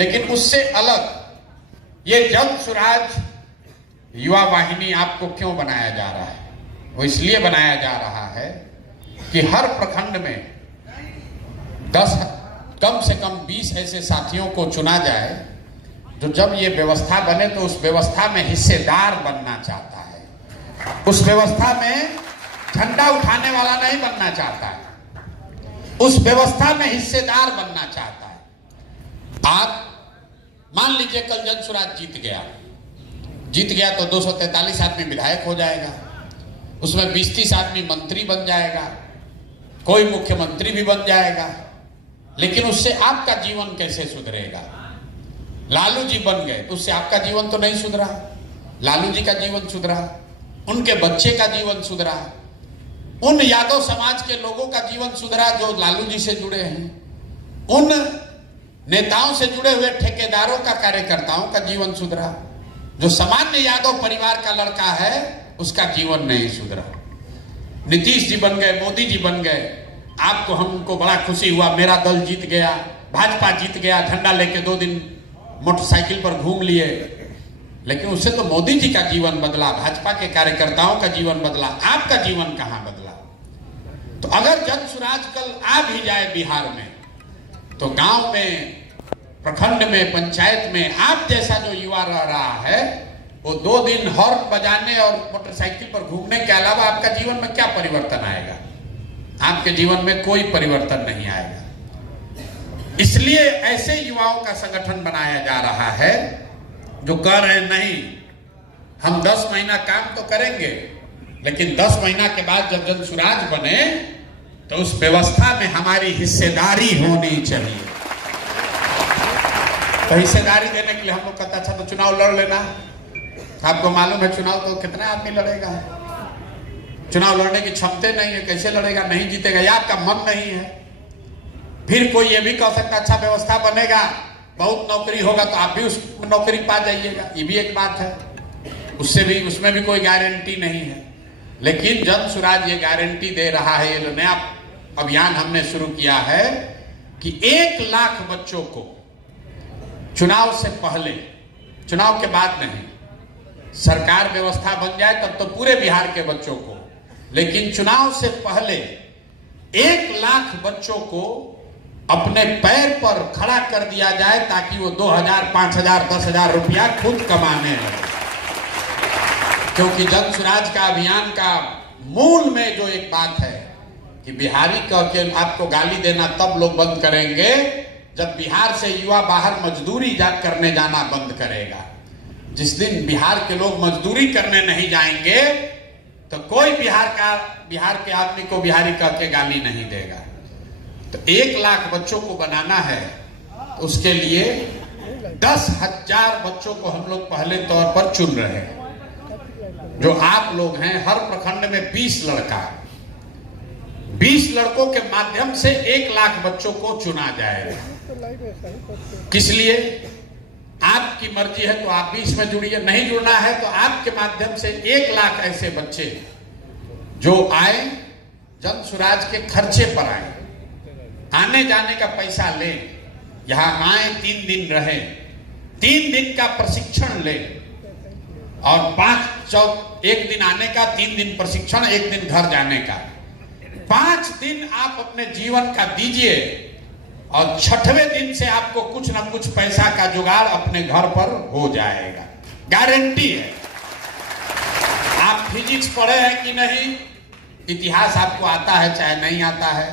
लेकिन उससे अलग ये जन स्वराज युवा वाहिनी आपको क्यों बनाया जा रहा है? वो इसलिए बनाया जा रहा है कि हर प्रखंड में 10 कम से कम 20 ऐसे साथियों को चुना जाए जो जब ये व्यवस्था बने तो उस व्यवस्था में हिस्सेदार बनना चाहता है, उस व्यवस्था में झंडा उठाने वाला नहीं बनना चाहता है, उस व्यवस्था में हिस्सेदार बनना चाहता है। आप मान लीजिए कल जन स्वराज जीत गया तो 243 आदमी विधायक हो जाएगा, उसमें 20-30 आदमी मंत्री बन जाएगा, कोई मुख्यमंत्री भी बन जाएगा, लेकिन उससे आपका जीवन कैसे सुधरेगा? लालू जी बन गए तो उससे आपका जीवन तो नहीं सुधरा, लालू जी का जीवन सुधरा, उनके बच्चे का जीवन सुधरा, उन यादव समाज के लोगों का जीवन सुधरा जो लालू जी से जुड़े हैं, उन नेताओं से जुड़े हुए ठेकेदारों का, कार्यकर्ताओं का जीवन सुधरा, जो सामान्य यादव परिवार का लड़का है उसका जीवन नहीं सुधरा। नीतीश जी बन गए, मोदी जी बन गए, आपको हमको बड़ा खुशी हुआ, मेरा दल जीत गया, भाजपा जीत गया, झंडा लेके 2 दिन मोटरसाइकिल पर घूम लिए, लेकिन उससे तो मोदी जी का जीवन बदला, भाजपा के कार्यकर्ताओं का जीवन बदला, आपका जीवन कहां बदला? तो अगर जन स्वराज कल आ भी जाए बिहार में तो गांव में, प्रखंड में, पंचायत में आप जैसा जो युवा रह रहा है वो 2 दिन हॉर्न बजाने और मोटरसाइकिल पर घूमने के अलावा आपका जीवन में क्या परिवर्तन आएगा? आपके जीवन में कोई परिवर्तन नहीं आएगा। इसलिए ऐसे युवाओं का संगठन बनाया जा रहा है जो कह रहे हैं नहीं, हम 10 महीना काम तो करेंगे, लेकिन 10 महीना के बाद जब जन स्वराज बने तो उस व्यवस्था में हमारी हिस्सेदारी होनी चाहिए। तो हिस्सेदारी देने के लिए हम लोग कहते अच्छा तो चुनाव लड़ लेना। आपको मालूम है चुनाव तो कितना आदमी लड़ेगा? चुनाव लड़ने की क्षमता नहीं है, कैसे लड़ेगा? नहीं जीतेगा, या आपका मन नहीं है। फिर कोई ये भी कह सकता अच्छा व्यवस्था बनेगा, बहुत नौकरी होगा तो आप भी उस नौकरी पा जाइएगा, ये भी एक बात है, उसमें भी कोई गारंटी नहीं है। लेकिन जन स्वराज ये गारंटी दे रहा है, ये जो नया अभियान हमने शुरू किया है कि 1 लाख बच्चों को चुनाव से पहले, चुनाव के बाद नहीं, सरकार व्यवस्था बन जाए तब तो पूरे बिहार के बच्चों को, लेकिन चुनाव से पहले 1 लाख बच्चों को अपने पैर पर खड़ा कर दिया जाए ताकि वो 2000, 5000, 10,000 रुपया खुद कमाने लगे। क्योंकि जन स्वराज का अभियान का मूल में जो एक बात है कि बिहारी कह के आपको गाली देना तब लोग बंद करेंगे जब बिहार से युवा बाहर मजदूरी करने जाना बंद करेगा। जिस दिन बिहार के लोग मजदूरी करने नहीं जाएंगे तो कोई बिहार के आदमी को बिहारी कह के गाली नहीं देगा। तो 1 लाख बच्चों को बनाना है, तो उसके लिए 10,000 बच्चों को हम लोग पहले तौर पर चुन रहे हैं। जो आप लोग हैं, हर प्रखंड में 20 लड़का, 20 लड़कों के माध्यम से 1 लाख बच्चों को चुना जाएगा। किस लिए? आपकी मर्जी है तो आप भी इसमें जुड़िए, नहीं जुड़ना है तो आपके माध्यम से 1 लाख ऐसे बच्चे जो आए, जन स्वराज के खर्चे पर आए, आने जाने का पैसा ले, यहां आए, 3 दिन रहे, 3 दिन का प्रशिक्षण ले और 1 दिन आने का, 3 दिन प्रशिक्षण, 1 दिन घर जाने का, 5 दिन आप अपने जीवन का दीजिए और 6वें दिन से आपको कुछ ना कुछ पैसा का जुगाड़ अपने घर पर हो जाएगा, गारंटी है। आप फिजिक्स पढ़े हैं कि नहीं, इतिहास आपको आता है चाहे नहीं आता है,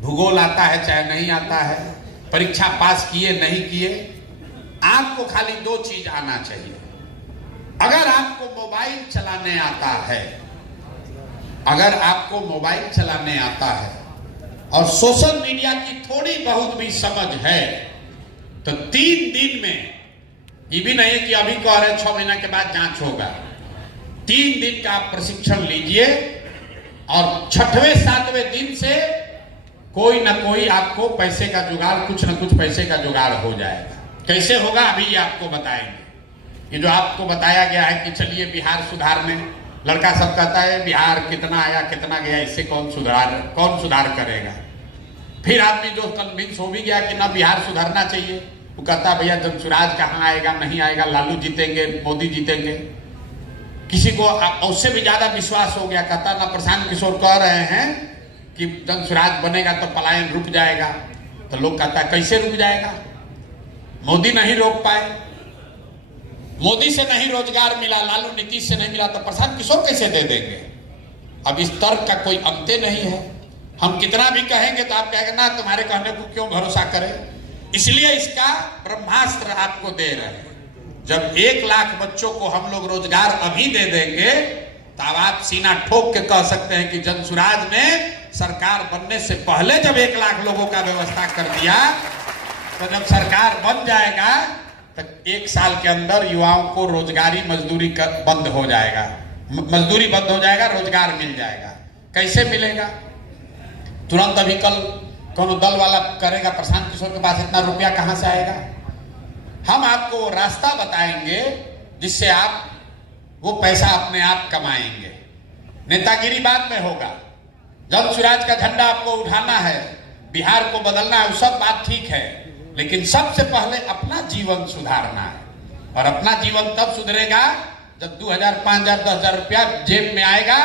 भूगोल आता है चाहे नहीं आता है, परीक्षा पास किए नहीं किए, आपको खाली 2 चीज आना चाहिए। अगर आपको मोबाइल चलाने आता है, अगर आपको मोबाइल चलाने आता है और सोशल मीडिया की थोड़ी बहुत भी समझ है तो 3 दिन में, ये भी नहीं है कि अभी कह रहे 6 महीना के बाद जांच होगा, 3 दिन का प्रशिक्षण लीजिए और 6वें 7वें दिन से कोई ना कोई आपको पैसे का जुगाड़, कुछ ना कुछ पैसे का जुगाड़ हो जाएगा। कैसे होगा अभी ये आपको बताएंगे। ये जो आपको बताया गया है कि चलिए बिहार सुधारने, लड़का सब कहता है बिहार कितना आया कितना गया, इससे कौन सुधार करेगा। फिर आदमी जो कन्विंस हो भी गया कि ना बिहार सुधारना चाहिए, वो कहता भैया जनसुराज कहाँ आएगा, नहीं आएगा, लालू जीतेंगे, मोदी जीतेंगे। किसी को उससे भी ज्यादा विश्वास हो गया, कहता ना प्रशांत किशोर कह रहे हैं कि जनसुराज बनेगा तो पलायन रुक जाएगा। तो लोग कहता कैसे रुक जाएगा, मोदी नहीं रोक पाए, मोदी से नहीं रोजगार मिला, लालू नीतीश से नहीं मिला, तो प्रशांत किशोर कैसे दे देंगे। अब इस तर्क का कोई अंत नहीं है। हम कितना भी कहेंगे तो आप कहेंगे ना तुम्हारे कहने को क्यों भरोसा करें। इसलिए इसका ब्रह्मास्त्र आपको दे रहे हैं। जब 1 लाख बच्चों को हम लोग रोजगार अभी दे देंगे तो अब आप सीना ठोक के कह सकते हैं कि जनसुराज ने सरकार बनने से पहले जब 1 लाख लोगों का व्यवस्था कर दिया, तो जब सरकार बन जाएगा तो 1 साल के अंदर युवाओं को रोजगारी मजदूरी बंद हो जाएगा, मजदूरी बंद हो जाएगा, रोजगार मिल जाएगा। कैसे मिलेगा? तुरंत अभी कल कौन दल वाला करेगा, प्रशांत किशोर के पास इतना रुपया कहां से आएगा? हम आपको रास्ता बताएंगे जिससे आप वो पैसा अपने आप कमाएंगे। नेतागिरी बाद में होगा, जनसुराज का झंडा आपको उठाना है, बिहार को बदलना है, वो सब बात ठीक है, लेकिन सबसे पहले अपना जीवन सुधारना है। और अपना जीवन तब सुधरेगा जब 2000, 5000, 10,000 रुपया जेब में आएगा,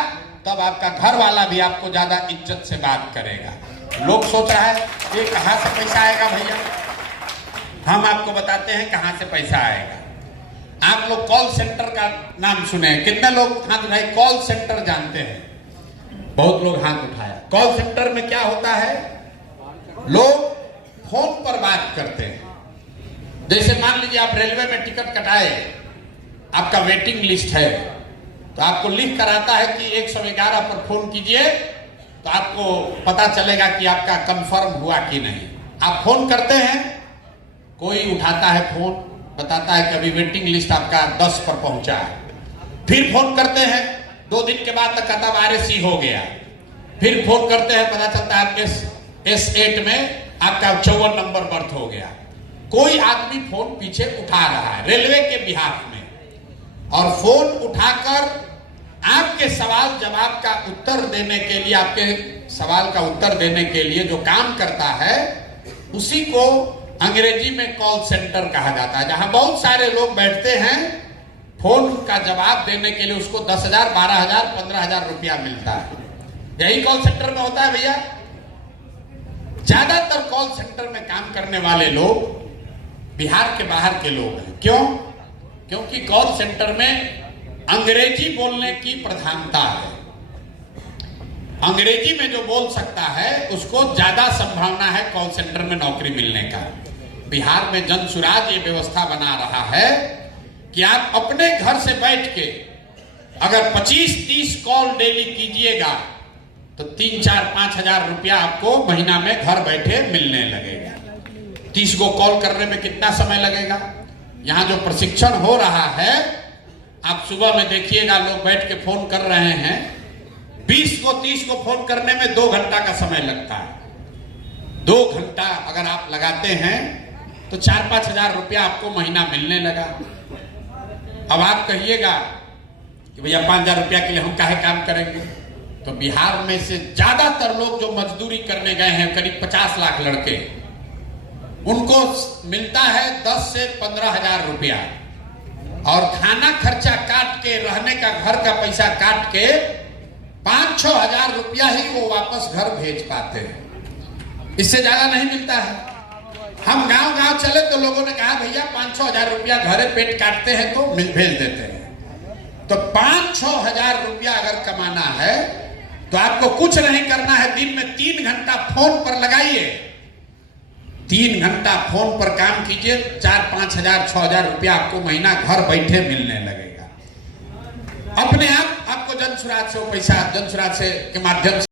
तब आपका घर वाला भी आपको ज्यादा इज्जत से बात करेगा। लोग सोच रहा है ये कहां से पैसा आएगा भैया, हम आपको बताते हैं कहां से पैसा आएगा। आप लोग कॉल सेंटर का नाम सुने, कितने लोग हाथ उठाए? कॉल सेंटर जानते हैं? बहुत लोग हाथ उठाया। कॉल सेंटर में क्या होता है, लोग फोन पर बात करते हैं। जैसे मान लीजिए आप रेलवे में टिकट कटाए, आपका वेटिंग लिस्ट है, तो आपको लिख कर आता है कि 111 पर फोन कीजिए, तो आपको पता चलेगा कि आपका कंफर्म हुआ कि नहीं। आप फोन करते हैं, कोई उठाता है फोन, बताता है कि अभी वेटिंग लिस्ट आपका 10 पर पहुंचा है। फिर फोन करते हैं, 2 दिन के बाद तक कहता RSC हो गया। फिर फोन करते हैं, पता चलता है S8 में आपका 54 नंबर बर्थ हो गया। कोई आदमी फोन पीछे उठा रहा है रेलवे के बिहाफ में, और फोन उठाकर आपके सवाल जवाब का उत्तर देने के लिए, आपके सवाल का उत्तर देने के लिए जो काम करता है, उसी को अंग्रेजी में कॉल सेंटर कहा जाता है। जहां बहुत सारे लोग बैठते हैं, फोन का जवाब देने के लिए उसको 10,000, 12,000, 15,000 रुपया मिलता है। यही कॉल सेंटर में होता है भैया। ज्यादातर कॉल सेंटर में काम करने वाले लोग बिहार के बाहर के लोग हैं। क्यों? क्योंकि कॉल सेंटर में अंग्रेजी बोलने की प्रधानता है। अंग्रेजी में जो बोल सकता है उसको ज्यादा संभावना है कॉल सेंटर में नौकरी मिलने का। बिहार में जनसुराज ये व्यवस्था बना रहा है कि आप अपने घर से बैठ के अगर 25-30 कॉल डेली कीजिएगा तो 3-4-5 हजार रुपया आपको महीना में घर बैठे मिलने लगेगा। 30 को कॉल करने में कितना समय लगेगा? यहाँ जो प्रशिक्षण हो रहा है, आप सुबह में देखिएगा, लोग बैठ के फोन कर रहे हैं। 20 को 30 को फोन करने में 2 घंटा का समय लगता है। 2 घंटा अगर आप लगाते हैं तो 4-5 हजार रुपया आपको महीना मिलने लगा। अब आप कहिएगा कि भैया 5,000 रुपया के लिए हम काहे काम करेंगे? तो बिहार में से ज्यादातर लोग जो मजदूरी करने गए हैं, करीब 50 लाख लड़के, उनको मिलता है 10 से 15 हजार रुपया, और खाना खर्चा काट के, रहने का घर का पैसा काट के 5-6 हजार रुपया ही वो वापस घर भेज पाते हैं। इससे ज्यादा नहीं मिलता है। हम गांव-गांव चले तो लोगों ने कहा भैया 5-6 हजार रुपया घरे पेट काटते हैं तो भेज देते हैं। तो 5-6 हजार रुपया अगर कमाना है तो आपको कुछ नहीं करना है। दिन में 3 घंटा फोन पर लगाइए, 3 घंटा फोन पर काम कीजिए, 4-5 हजार 6 हजार रुपया आपको महीना घर बैठे मिलने लगेगा। अपने आप आपको जनसुराज से वो पैसा, जनसुराज से के माध्यम से